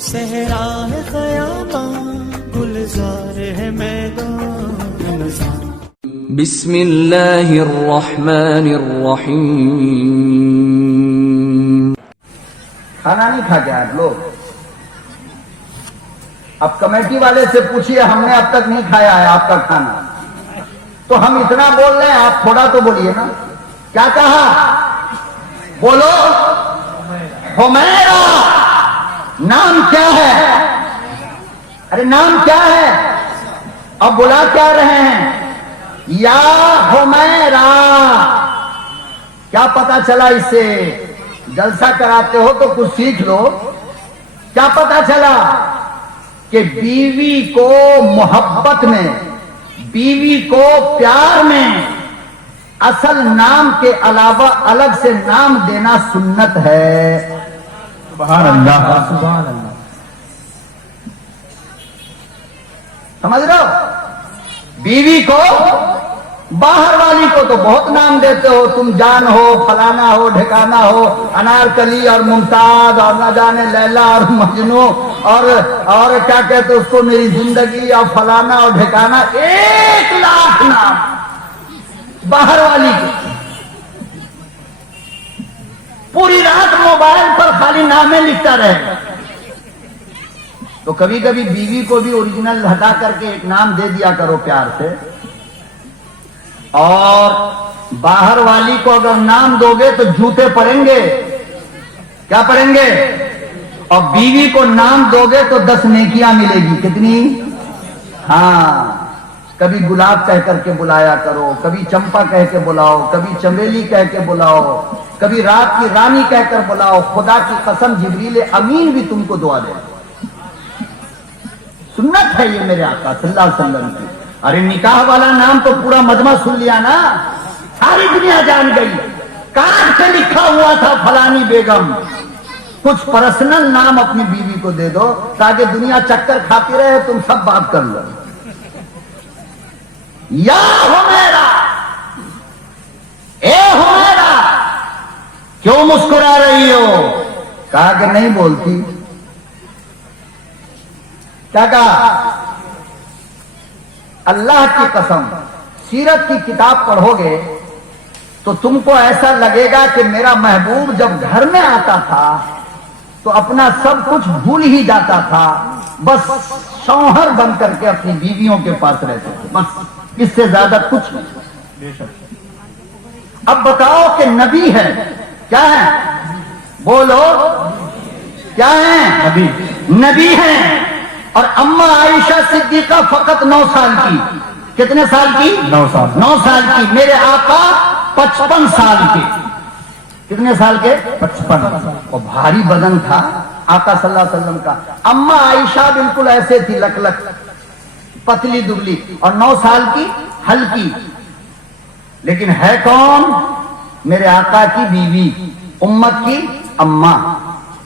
صحرا ہے خیاباں گلزار ہے میدان رمضان. بسم اللہ الرحمن الرحیم. کھانا نہیں کھا کے آج لوگ. اب کمیٹی والے سے پوچھئے ہم نے اب تک نہیں کھایا ہے آپ کا کھانا. تو ہم اتنا بول رہے ہیں آپ تھوڑا تو بولیے نا. کیا کہا؟ بولو. حمیرہ. نام کیا ہے؟ ارے نام کیا ہے؟ اب بلا کیا رہے ہیں؟ یا حمیرہ. کیا پتا چلا اس سے؟ جلسہ کراتے ہو تو کچھ سیکھ لو. کیا پتا چلا؟ کہ بیوی کو محبت میں، بیوی کو پیار میں اصل نام کے علاوہ الگ سے نام دینا سنت ہے. سبحان اللہ. سبحان اللہ. سمجھ رہے ہو؟ بیوی کو، باہر والی کو تو بہت نام دیتے ہو. تم جان ہو، فلانا ہو، ڈھکانا ہو، انارکلی اور ممتاز اور نہ جانے لیلا اور مجنو اور کیا کہتے اس کو، میری زندگی اور فلانا اور ڈھکانا. 1,00,000 نام باہر والی کو. پوری رات موبائل پر خالی نامیں لکھتا رہے. تو کبھی کبھی بیوی کو بھی اوریجنل ہٹا کر کے ایک نام دے دیا کرو پیار سے. اور باہر والی کو اگر نام دو گے تو جوتے پڑیں گے. کیا پڑیں گے؟ اور بیوی کو نام دو گے تو 10 نیکیاں ملے گی. کتنی؟ ہاں. کبھی گلاب کہہ کر کے بلایا کرو، کبھی چمپا کہہ کے بلاؤ، کبھی چمیلی کہہ کے بلاؤ، کبھی رات کی رانی کہہ کر بلاؤ. خدا کی قسم جبریل امین بھی تم کو دعا دے. سنت ہے یہ میرے آقا صلی اللہ علیہ وسلم کی. ارے نکاح والا نام تو پورا مجمع سن لیا نا، ساری دنیا جان گئی. کاٹ سے لکھا ہوا تھا فلانی بیگم. کچھ پرسنل نام اپنی بیوی کو دے دو تاکہ دنیا چکر کھاتی رہے، تم سب بات کر لو. یا حمیرہ، اے حمیرہ کیوں مسکرا رہی ہو؟ کہا کہ نہیں بولتی. کیا کہا؟ اللہ کی قسم سیرت کی کتاب پڑھو گے تو تم کو ایسا لگے گا کہ میرا محبوب جب گھر میں آتا تھا تو اپنا سب کچھ بھول ہی جاتا تھا. بس شوہر بن کر کے اپنی بیویوں کے پاس رہتے تھے. بس اس سے زیادہ کچھ نہیں. اب بتاؤ کہ نبی ہے. کیا ہے؟ بولو. کیا ہے؟ نبی ہے. اور اما عائشہ صدیقہ فقط 9 سال کی. کتنے سال کی؟ 9 سال. 9 سال کی. میرے آقا 55 سال کے. کتنے سال کے؟ 55. اور بھاری بدن تھا آقا صلی اللہ علیہ وسلم کا. اما عائشہ بالکل ایسے تھی، لک لک پتلی دبلی، اور 9 سال کی ہلکی. لیکن ہے کون؟ میرے آقا کی بیوی، امت کی اما.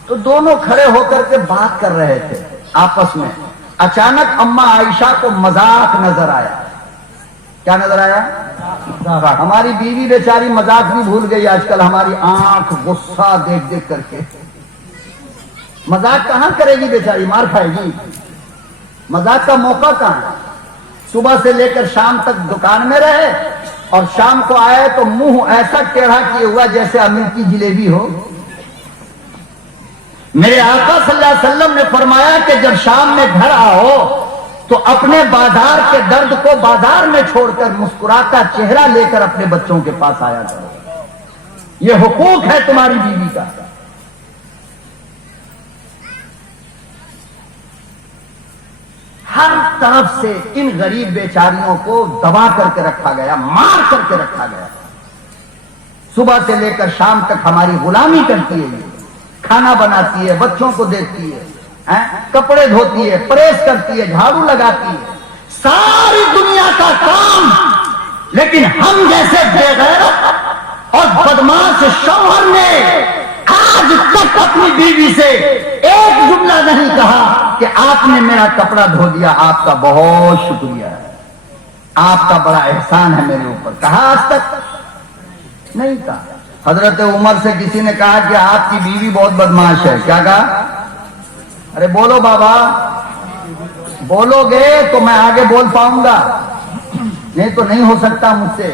تو دونوں کھڑے ہو کر کے بات کر رہے تھے آپس میں. اچانک اما عائشہ کو مذاق نظر آیا. کیا نظر آیا؟ ہماری بیوی بیچاری مذاق بھی بھول گئی آج کل. ہماری آنکھ غصہ دیکھ دیکھ کر کے. مذاق کہاں کرے گی بیچاری؟ مار کھائے گی. مذاق کا موقع کہاں؟ صبح سے لے کر شام تک دکان میں رہے اور شام کو آئے تو منہ ایسا ٹیڑھا کیے ہوا جیسے امیر کی جلیبی ہو. میرے آقا صلی اللہ علیہ وسلم نے فرمایا کہ جب شام میں گھر آؤ تو اپنے بازار کے درد کو بازار میں چھوڑ کر مسکراتا چہرہ لے کر اپنے بچوں کے پاس آیا کرو. یہ حقوق ہے تمہاری بیوی کا. ہر طرف سے ان غریب بیچاریوں کو دبا کر کے رکھا گیا، مار کر کے رکھا گیا. صبح سے لے کر شام تک ہماری غلامی کرتی ہے. کھانا بناتی ہے، بچوں کو دیکھتی ہے، کپڑے دھوتی ہے، پریس کرتی ہے، جھاڑو لگاتی ہے، ساری دنیا کا کام. لیکن ہم جیسے بے غیرت اور بدماش شوہر نے آج تک اپنی بیوی سے ایک جملہ نہیں کہا کہ آپ نے میرا کپڑا دھو دیا، آپ کا بہت شکریہ ہے، آپ کا بڑا احسان ہے میرے اوپر. کہا آج تک؟ نہیں کہا. حضرت عمر سے کسی نے کہا کہ آپ کی بیوی بہت بدماش ہے. کیا کہا؟ ارے بولو بابا, بولو گے تو میں آگے بول پاؤں گا, نہیں تو نہیں ہو سکتا مجھ سے.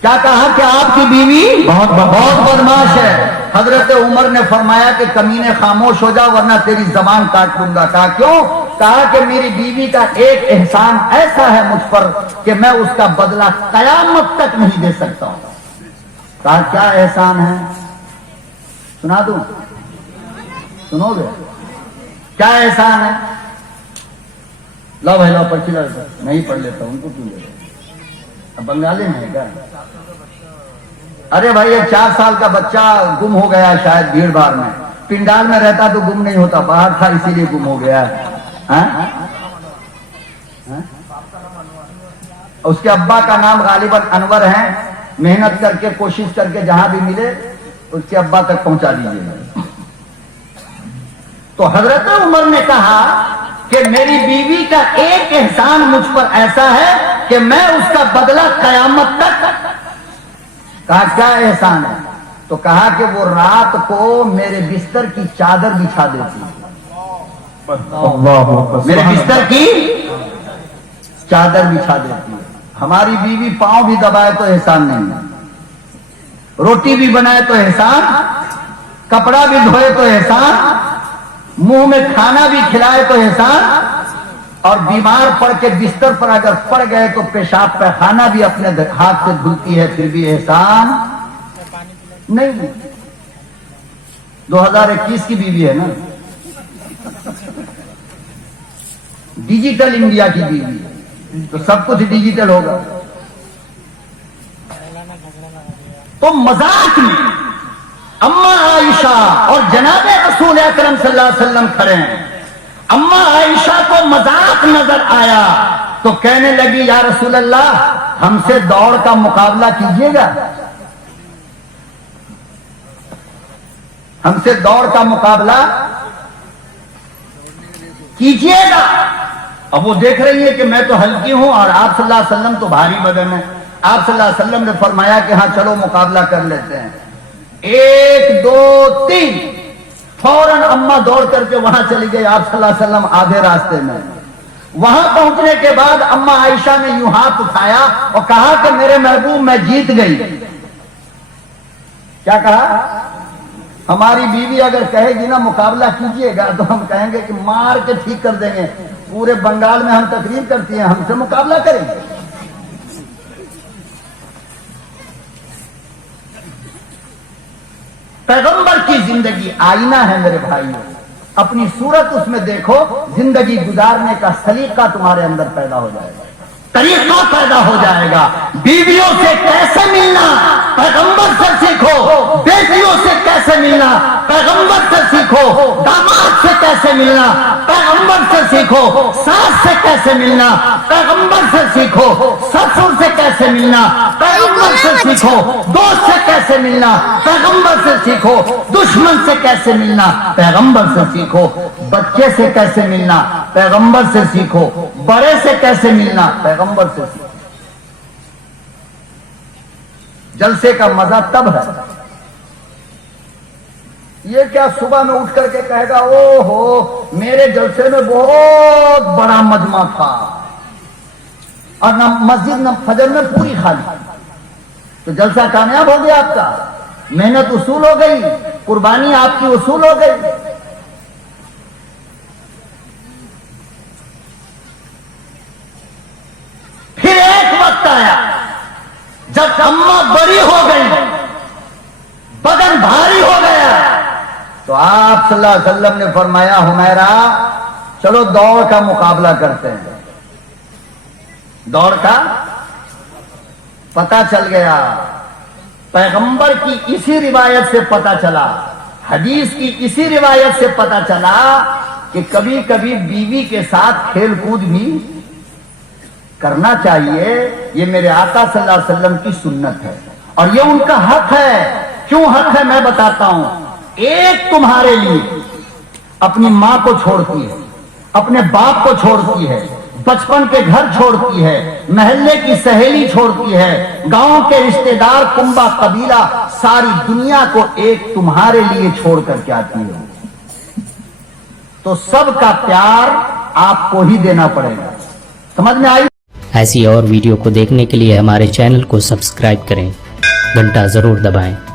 کیا کہا کہ آپ کی بیوی بہت بدماش ہے. حضرت عمر نے فرمایا کہ کمینے خاموش ہو جا ورنہ تیری زبان کاٹ لوں گا. کہا کیوں؟ کہا کہ میری بیوی کا ایک احسان ایسا ہے مجھ پر کہ میں اس کا بدلہ قیامت تک نہیں دے سکتا ہوں. کہا کیا احسان ہے؟ سنا دوں؟ سنو گے؟ کیا احسان ہے؟ لاؤ بھائی لاؤ پرچی لاؤ. نہیں پڑھ لیتا ہوں, ان کو کیوں لے اب بنگالی میں ہے کیا؟ ارے بھائی ایک 4 سال کا بچہ گم ہو گیا شاید بھیڑ بھاڑ میں. پنڈال میں رہتا تو گم نہیں ہوتا, باہر تھا اسی لیے گم ہو گیا. اس کے ابا کا نام غالباً انور ہے. محنت کر کے کوشش کر کے جہاں بھی ملے اس کے ابا تک پہنچا دیجیے. تو حضرت عمر نے کہا کہ میری بیوی کا ایک احسان مجھ پر ایسا ہے کہ میں اس کا بدلہ قیامت تک. کہا کیا احسان ہے؟ تو کہا کہ وہ رات کو میرے بستر کی چادر بچھا دیتی ہے. میرے بستر کی چادر بچھا دیتی ہے. ہماری بیوی پاؤں بھی دبائے تو احسان نہیں ہے, روٹی بھی بنائے تو احسان, کپڑا بھی دھوئے تو احسان, منہ میں کھانا بھی کھلائے تو احسان, اور بیمار پڑ کے بستر پر اگر پڑ گئے تو پیشاب پیخانہ بھی اپنے ہاتھ سے دھلتی ہے, پھر بھی احسان نہیں. 2021 کی بیوی ہے نا, ڈیجیٹل انڈیا کی بیوی ہے تو سب کچھ ڈیجیٹل ہوگا. تو مذاق میں اما عائشہ اور جناب رسول اکرم صلی اللہ علیہ وسلم کھڑے ہیں. اما عائشہ کو مذاق نظر آیا تو کہنے لگی یا رسول اللہ ہم سے دوڑ کا مقابلہ کیجیے گا, ہم سے دوڑ کا مقابلہ کیجیے گا. اب وہ دیکھ رہی ہے کہ میں تو ہلکی ہوں اور آپ صلی اللہ علیہ وسلم تو بھاری بدن ہے. آپ صلی اللہ علیہ وسلم نے فرمایا کہ ہاں چلو مقابلہ کر لیتے ہیں. 1 2 3 فوراً اما دوڑ کر کے وہاں چلی گئی. آپ صلی اللہ علیہ وسلم آدھے راستے میں. وہاں پہنچنے کے بعد اما عائشہ نے یوں ہاتھ اٹھایا اور کہا کہ میرے محبوب میں جیت گئی. کیا کہا؟ ہماری بیوی اگر کہے گی نا مقابلہ کیجیے گا تو ہم کہیں گے کہ مار کے ٹھیک کر دیں گے. پورے بنگال میں ہم تقریر کرتی ہیں, ہم سے مقابلہ کریں گے. پیغمبر کی زندگی آئینہ ہے میرے بھائیوں. اپنی صورت اس میں دیکھو, زندگی گزارنے کا سلیقہ تمہارے اندر پیدا ہو جائے گا, طریقہ پیدا ہو جائے گا. بیویوں سے کیسے ملنا پیغمبر سے سیکھو, بیٹیوں سے کیسے ملنا پیغمبر سے سیکھو, داماد سے کیسے ملنا پیغمبر سے سیکھو, ساس سے کیسے ملنا پیغمبر سے سیکھو, سسر سے کیسے ملنا پیغمبر سے سیکھو, دوست سے کیسے ملنا پیغمبر سے سیکھو, دشمن سے کیسے ملنا پیغمبر سے سیکھو, بچے سے کیسے ملنا پیغمبر سے سیکھو, بڑے سے کیسے ملنا پیغمبر سے سیکھو. جلسے کا مزہ تب ہے. یہ کیا صبح میں اٹھ کر کے کہے گا او ہو میرے جلسے میں بہت بڑا مجمع تھا اور نہ مسجد نہ فجر میں پوری خالی, تو جلسہ کامیاب ہو گیا آپ کا, محنت وصول ہو گئی, قربانی آپ کی وصول ہو گئی. پھر ایک وقت آیا جب اماں بڑی ہو گئی, بدن بھاری ہو گیا, تو آپ صلی اللہ علیہ وسلم نے فرمایا حمیرہ چلو دوڑ کا مقابلہ کرتے ہیں. دوڑ کا پتہ چل گیا. پیغمبر کی اسی روایت سے پتہ چلا, حدیث کی اسی روایت سے پتہ چلا کہ کبھی کبھی بیوی کے ساتھ کھیل کود بھی کرنا چاہیے. یہ میرے آقا صلی اللہ علیہ وسلم کی سنت ہے اور یہ ان کا حق ہے. کیوں حق ہے میں بتاتا ہوں. ایک تمہارے لیے اپنی ماں کو چھوڑتی ہے, اپنے باپ کو چھوڑتی ہے, بچپن کے گھر چھوڑتی ہے, محلے کی سہیلی چھوڑتی ہے, گاؤں کے رشتہ دار, کنبہ, قبیلہ, ساری دنیا کو ایک تمہارے لیے چھوڑ کر کے آتی ہے. تو سب کا پیار آپ کو ہی دینا پڑے گا. سمجھ میں آئی؟ ایسی اور ویڈیو کو دیکھنے کے لیے ہمارے چینل کو سبسکرائب کریں، گھنٹا ضرور دبائیں.